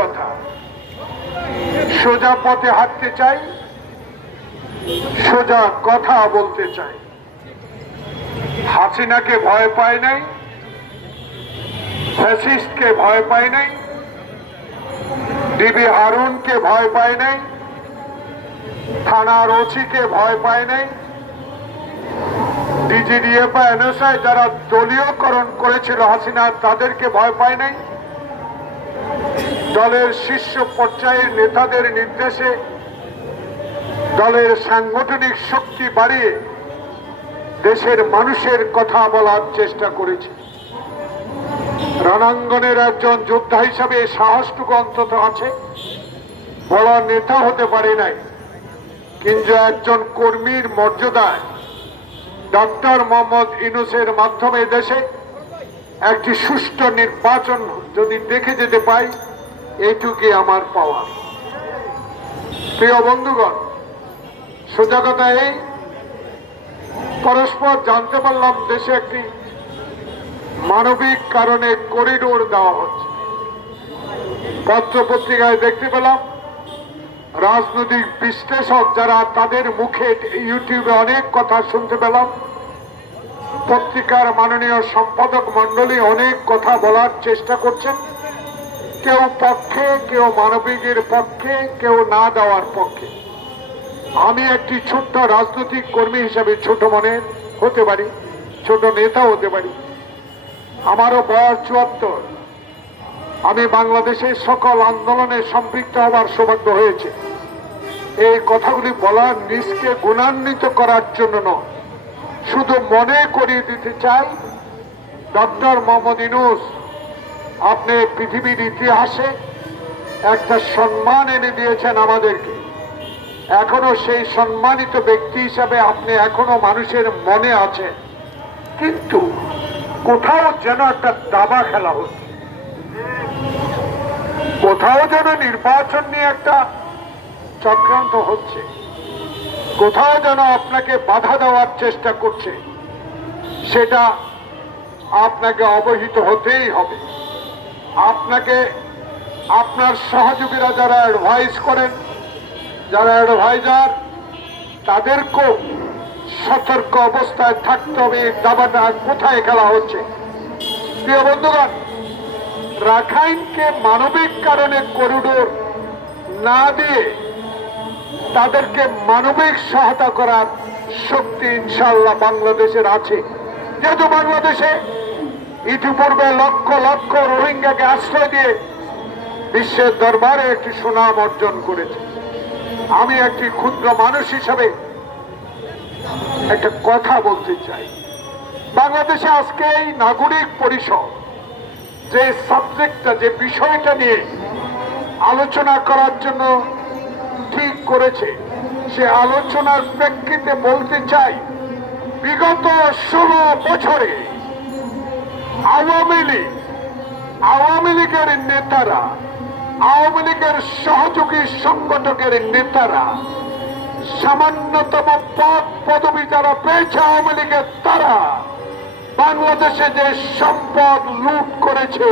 কথা সোজা পথে হাঁটতে চাই, সোজা কথা বলতে চাই। হাসিনাকে ভয় পায় নাই, ফ্যাসিস্টকে ভয় পায় নাই, ডিবি হারুনকে ভয় পায় নাই, থানার ওসিকে ভয় পায় নাই, ডিজিডিএফআই এনএসআই যারা দলীয়করণ করেছিল হাসিনা তাদেরকে ভয় পায় নাই। দলের শীর্ষ পর্যায়ের নেতাদের নির্দেশে দলের সাংগঠনিক শক্তি বাড়িয়ে দেশের মানুষের কথা বলার চেষ্টা করেছে। রণাঙ্গনের একজন যোদ্ধা হিসাবে সাহসটুকু অন্তত আছে। বড় নেতা হতে পারে নাই, কিন্তু একজন কর্মীর মর্যাদায় ডক্টর মোহাম্মদ ইউনূসের মাধ্যমে দেশে একটি সুষ্ঠু নির্বাচন যদি দেখে যেতে পাই, এইটুকুই আমার পাওয়া। প্রিয় বন্ধুগণ, সোজা কথা এই, পরস্পর জানতে পারলাম দেশে একটি মানবিক কারণে করিডোর দেওয়া হচ্ছে। পত্র পত্রিকায় দেখতে পেলাম রাজনৈতিক বিশ্লেষক যারা, তাদের মুখে ইউটিউবে অনেক কথা শুনতে পেলাম। পত্রিকার মাননীয় সম্পাদক মন্ডলী অনেক কথা বলার চেষ্টা করছেন, কেউ পক্ষে, কেউ মানবিকের পক্ষে, কেউ না দেওয়ার পক্ষে। আমি একটি ছোট্ট রাজনৈতিক কর্মী হিসাবে ছোট মনের হতে পারি, ছোট নেতা হতে পারি। আমারও বয়স ৭৪। আমি বাংলাদেশের সকল আন্দোলনে সম্পৃক্ত হবার সৌভাগ্য হয়েছে। এই কথাগুলি বলার নিজকে গুণান্বিত করার জন্য নয়, শুধু মনে করিয়ে দিতে চাই, ডক্টর মোহাম্মদ ইউনূস আপনি পৃথিবীর ইতিহাসে একটা সম্মান এনে দিয়েছেন আমাদেরকে। এখনো সেই সম্মানিত ব্যক্তি হিসাবে আপনি এখনো মানুষের মনে আছেন, কিন্তু কোথাও যেন একটা দাবা খেলা হচ্ছে, কোথাও যেন নির্বাচন নিয়ে একটা চক্রান্ত হচ্ছে, কোথাও যেন আপনাকে বাধা দেওয়ার চেষ্টা করছে। সেটা আপনাকে অবহিত হতেই হবে। আপনাকে আপনার সহযোগীরা যারা অ্যাডভাইস করেন, যারা অ্যাডভাইজার, তাদেরকেও সতর্ক অবস্থায় থাকতে হবে। দাবাটা কোথায় খেলা হচ্ছে? প্রিয় বন্ধুগণ, রাখাইনকে মানবিক কারণে করিডোর না দিয়ে তাদেরকে মানবিক সহায়তা করার শক্তি ইনশাআল্লাহ বাংলাদেশের আছে। যেহেতু বাংলাদেশে ইতিপূর্বে লক্ষ লক্ষ রোহিঙ্গাকে আশ্রয় দিয়ে বিশ্বের দরবারে একটি সুনাম অর্জন করেছে। আমি একটি ক্ষুদ্র মানুষ হিসাবে একটা কথা বলতে চাই। বাংলাদেশে আজকে এই নাগরিক পরিষদ যে সাবজেক্টটা, যে বিষয়টা নিয়ে আলোচনা করার জন্য ঠিক করেছে, সে আলোচনার প্রেক্ষিতে বলতে চাই, বিগত 16 বছরে আওয়ামী লীগের নেতারা, আওয়ামী লীগের সহযোগী সংগঠকের নেতারা, সামান্যতম পদ পদবি যারা পেয়েছে আওয়ামী লীগের, তারা বাংলাদেশে যে সম্পদ লুট করেছে,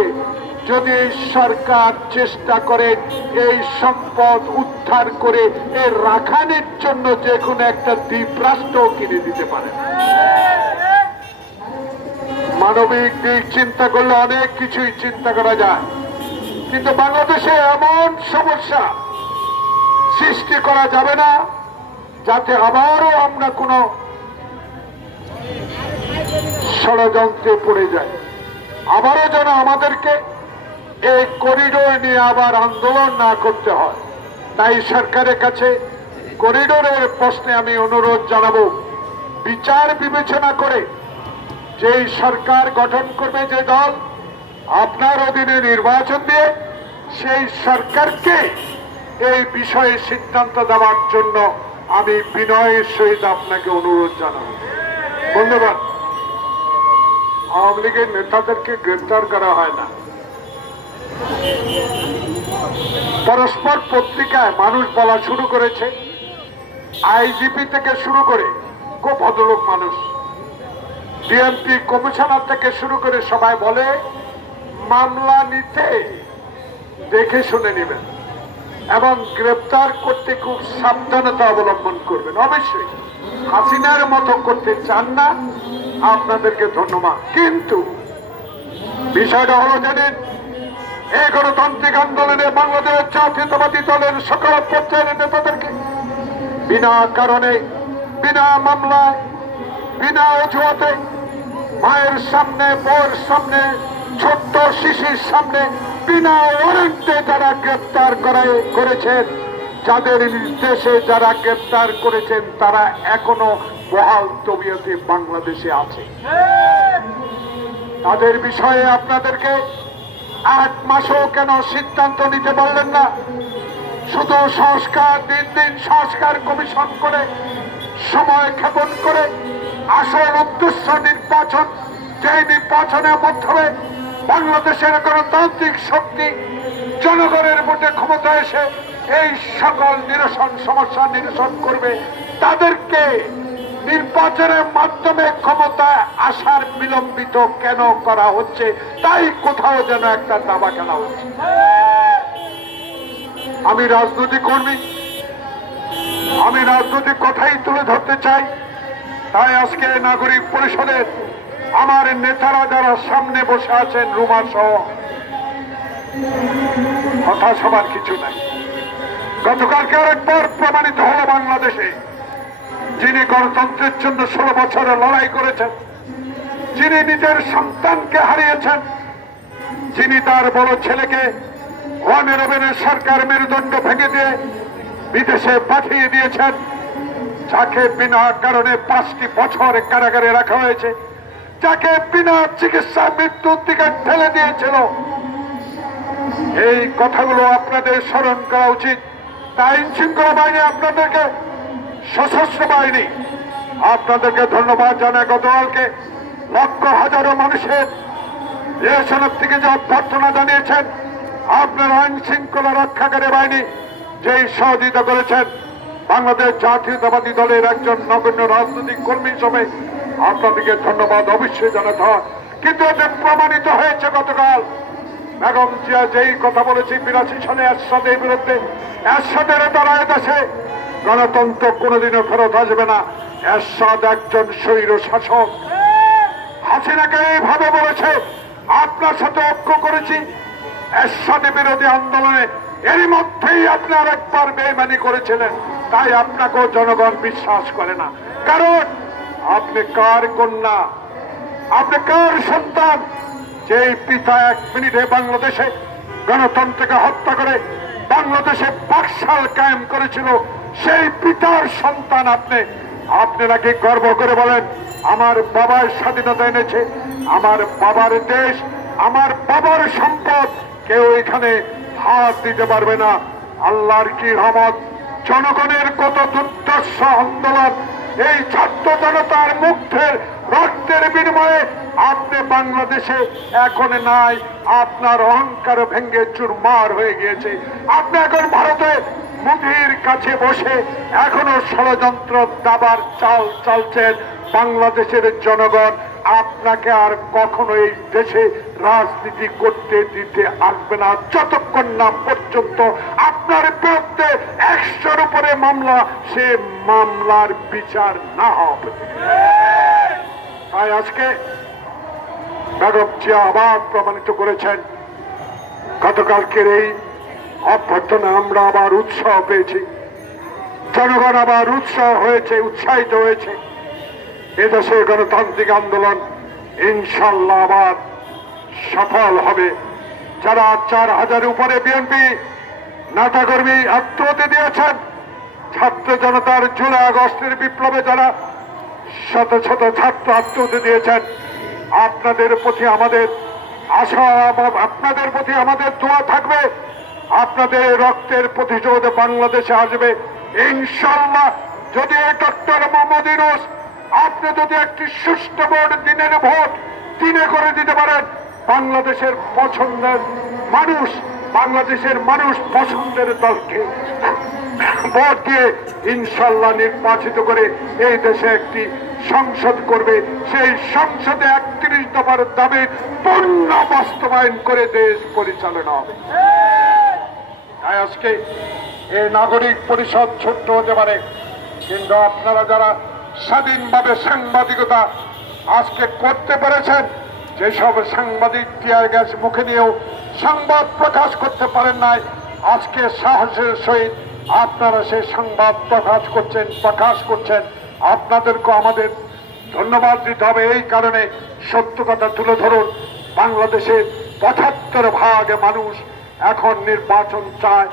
যদি সরকার চেষ্টা করে এই সম্পদ উদ্ধার করে এর রাখানের জন্য যে কোনো একটা দ্বীপ রাষ্ট্র কিনে দিতে পারে। মানবিক দিক চিন্তা করলে অনেক কিছুই চিন্তা করা যায়, কিন্তু বাংলাদেশে এমন সমস্যা সৃষ্টি করা যাবে না যাতে আবারও আমরা কোনো ষড়যন্ত্রে পড়ে যাই, আবারও যেন আমাদেরকে এই করিডোর নিয়ে আবার আন্দোলন না করতে হয়। তাই সরকারের কাছে করিডোরের প্রশ্নে আমি অনুরোধ জানাবো, বিচার বিবেচনা করে যেই সরকার গঠন করবে, যে দল আপনার অধীনে নির্বাচন দিয়ে, সেই সরকারকে এই বিষয়ে সিদ্ধান্ত দেওয়ার জন্য আমি বিনয়ের সহিত আপনাকে অনুরোধ জানাব। ধন্যবাদ। আওয়ামী লীগের নেতাদেরকে গ্রেফতার করা হয় না। পরস্পর পত্রিকায় মানুষ বলা শুরু করেছে, আইজিপি থেকে শুরু করে, খুব ভদ্রলোক মানুষ, ডিএমপি কমিশনার থেকে শুরু করে সবাই বলে মামলা নিতে দেখে শুনে নেবেন এবং গ্রেপ্তার করতে খুব সাবধানতা অবলম্বন করবেন। অবশ্যই হাসিনার মতো করতে চান না, আপনাদেরকে ধন্যবাদ। কিন্তু বিষয়টা হলো জানেন, এই গণতান্ত্রিক আন্দোলনে বাংলাদেশ জাতীয়তাবাদী দলের সকল পর্যায়ের নেতাদেরকে বিনা কারণে, বিনা মামলায়, বিনা অজুহাতে মায়ের সামনে, বউয়ের সামনে, ছোট্ট শিশুর সামনে বিনা ওয়ারেন্টে যারা গ্রেপ্তার করেছেন, যাদের নির্দেশে যারা গ্রেপ্তার করেছেন, তারা এখনো বহাল তবিয়তে বাংলাদেশে আছে। তাদের বিষয়ে আপনাদেরকে 8 মাসও কেন সিদ্ধান্ত নিতে পারলেন না? শুধু সংস্কার, দিন দিন সংস্কার কমিশন করে সময় ক্ষেপণ করে আসল উদ্দেশ্য নির্বাচন, যে নির্বাচনের মাধ্যমে বাংলাদেশের গণতান্ত্রিক শক্তি জনগণের ভোটে ক্ষমতা এসে এই সকল সমস্যা নিরসন করবে, তাদেরকে নির্বাচনের মাধ্যমে ক্ষমতায় আসার বিলম্বিত কেন করা হচ্ছে? তাই কোথাও যেন একটা দাবা খেলা হচ্ছে। আমি রাজনৈতিক কর্মী, আমি রাজনৈতিক কথাই তুলে ধরতে চাই। তাই আজকে নাগরিক পরিষদের আমার নেতারা যারা সামনে বসে আছেন, রুমা সহ, কথা সবার কিছু নাই। গতকালকে আরেকবার প্রমাণিত হলো বাংলাদেশে, যিনি গণতন্ত্রের জন্য 16 বছরে লড়াই করেছেন, যিনি নিজের সন্তানকে হারিয়েছেন, যিনি তার বড় ছেলেকে 111 সরকার মেরুদণ্ড ভেঙে দিয়ে বিদেশে পাঠিয়ে দিয়েছেন, যাকে বিনা কারণে 5টি বছর কারাগারে রাখা হয়েছে, যাকে বিনা চিকিৎসা মৃত্যুর দিকে ঠেলে দিয়েছিল। এই কথাগুলো আপনাদের স্মরণ করা উচিত। তাই শৃঙ্খলা বাহিনী আপনাদেরকে, সশস্ত্র বাহিনী আপনাদেরকে ধন্যবাদ জানায়। গতকালকে লক্ষ হাজারো মানুষের রেশনের থেকে যে অভ্যর্থনা জানিয়েছেন, আপনার আইন শৃঙ্খলা রক্ষাকারী বাহিনী যেই সহযোগিতা করেছেন, বাংলাদেশ জাতীয়তাবাদী দলের একজন নগণ্য রাজনৈতিক কর্মী হিসেবে আপনাদেরকে ধন্যবাদ অবশ্যই জানাতে হয়। কিন্তু এতে প্রমাণিত হয়েছে গতকাল বেগম জিয়া যেই কথা বলেছি 82 সালে এরশাদের বিরুদ্ধে, এরশাদের দ্বারা এদেশে গণতন্ত্র কোনোদিনও ফেরত আসবে না। এরশাদ একজন স্বৈর শাসক। হাসিনাকে এইভাবে বলেছে, আপনার সাথে ঐক্য করেছি এরশাদের বিরোধী আন্দোলনে, এরই মধ্যেই আপনি আরেকবার বেইমানি করেছিলেন, তাই আপনাকেও জনগণ বিশ্বাস করে না। কারণ আপনি কার কন্যা, আপনি কার সন্তান? যেই পিতা 1 মিনিটে বাংলাদেশে গণতন্ত্রকে হত্যা করে বাংলাদেশে বাকশাল কায়েম করেছিল, সেই পিতার সন্তান আপনি। আপনি নাকি গর্ব করে বলেন, আমার বাবার স্বাধীনতা এনেছে, আমার বাবার দেশ, আমার বাবার সম্পদ, কেউ এখানে হাত দিতে পারবে না। আল্লাহর কি রহমত, জনগণের কত দুর্দর্শ আন্দোলন, এই ছাত্র জনতার মুগ্ধের রক্তের বিনিময়ে আপনি বাংলাদেশে এখন নাই। আপনার অহংকার ভেঙ্গে চুরমার হয়ে গিয়েছে। আপনি এখন ভারতে মোদির কাছে বসে এখনো ষড়যন্ত্র দাবার চাল চালছেন। বাংলাদেশের জনগণ আপনাকে আর কখনো এই দেশে রাজনীতি করতে দিতে আসবে না, যতক্ষণ না পর্যন্ত আপনার বিরুদ্ধে 100-র উপরে মামলা, সে মামলার বিচার না হবে। তাই আজকে বেগম জিয়া আবার প্রমাণিত করেছেন, গতকালকের এই অভ্যর্থনা আমরা আবার উৎসাহ পেয়েছি, জনগণ আবার উৎসাহ হয়েছে, উৎসাহিত হয়েছে। এদেশের গণতান্ত্রিক আন্দোলন ইনশাল্লাহ আবার সফল হবে। যারা 4000-এর উপরে বিএনপি নেতাকর্মী আত্মহত্যা দিয়েছেন, ছাত্র জনতার জুলাই আগস্টের বিপ্লবে যারা শত শত ছাত্র আত্মহত্যা দিয়েছেন, আপনাদের প্রতি আমাদের আশা, আপনাদের প্রতি আমাদের দোয়া থাকবে। আপনাদের রক্তের প্রতিশোধ বাংলাদেশে আসবে ইনশাল্লাহ। যদি ডক্টর মোহাম্মদ ইউনূস আপনি যদি একটি সুষ্ঠু ভোট, দিনের ভোট দিনে করে দিতে পারেন, বাংলাদেশের পছন্দের মানুষ, বাংলাদেশের মানুষ পছন্দের দলকে ভোট দিয়ে ইনশাল্লাহ নির্বাচিত করে এই দেশে একটি সংসদ করবে। সেই সংসদে 31 দফার দাবি পূর্ণ বাস্তবায়ন করে দেশ পরিচালনা হবে। আজকে এই নাগরিক পরিষদ ছোট্ট হতে পারে, কিন্তু আপনারা যারা স্বাধীনভাবে সাংবাদিকতা আজকে করতে পেরেছেন, যেসব সাংবাদিক টিয়ার গ্যাস মুখে নিয়েও সংবাদ প্রকাশ করতে পারেন নাই, আজকে সাহসের সহিত আপনারা সেই সংবাদ প্রকাশ করছেন। আপনাদেরকে আমাদের ধন্যবাদ দিতে হবে। এই কারণে সত্য কথা তুলে ধরুন। বাংলাদেশের ৭৫% মানুষ এখন নির্বাচন চায়,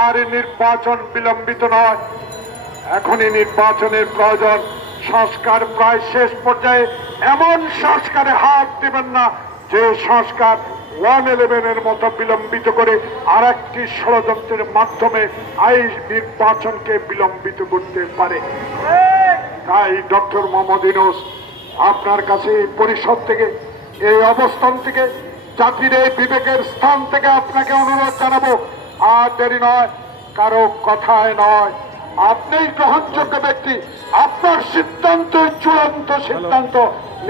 আর নির্বাচন বিলম্বিত নয়, এখনই নির্বাচনের প্রয়োজন। সংস্কার প্রায় শেষ পর্যায়ে। এমন সংস্কারে হাত দেবেন না যে সংস্কার 111-এর মতো বিলম্বিত করে আর একটি ষড়যন্ত্রের মাধ্যমে এই নির্বাচনকে বিলম্বিত করতে পারে। তাই ডক্টর মোহাম্মদ ইউনূস আপনার কাছে এই পরিষদ থেকে, এই অবস্থান থেকে, জাতির এই বিবেকের স্থান থেকে আপনাকে অনুরোধ জানাবো, আর দেরি নয়, কারো কথায় নয়, আপনিই গ্রহণযোগ্য ব্যক্তি। আপনার সিদ্ধান্তই চূড়ান্ত সিদ্ধান্ত।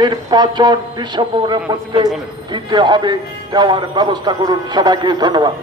নির্বাচন ডিসেম্বরের মধ্যে দিতে হবে, দেওয়ার ব্যবস্থা করুন। সবাইকে ধন্যবাদ।